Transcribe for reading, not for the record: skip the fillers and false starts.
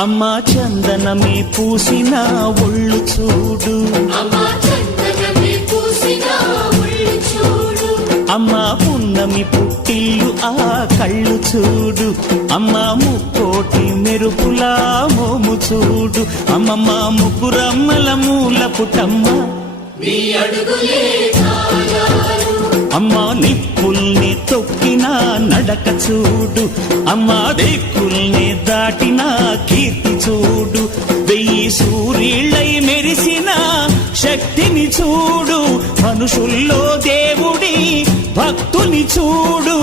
అమ్మా చందనమే పూసిన ఒళ్ళు చూడు, అమ్మా పున్నమి పుట్టిల్లు ఆ కళ్ళు చూడు, అమ్మా ముక్కోటి మెరుపులా మోము చూడు, అమ్మమ్మ ముగ్గురమ్మల మూల పుటమ్మ అమ్మా నిప్పుల్ని తొక్కిన నడక చూడు, అమ్మా దిక్కుల్ని దాటిన కీర్తి చూడు, 1000 సూర్యుళ్ళై మెరిసిన శక్తిని చూడు, మనుషుల్లో దేవుడి భక్తుని చూడు.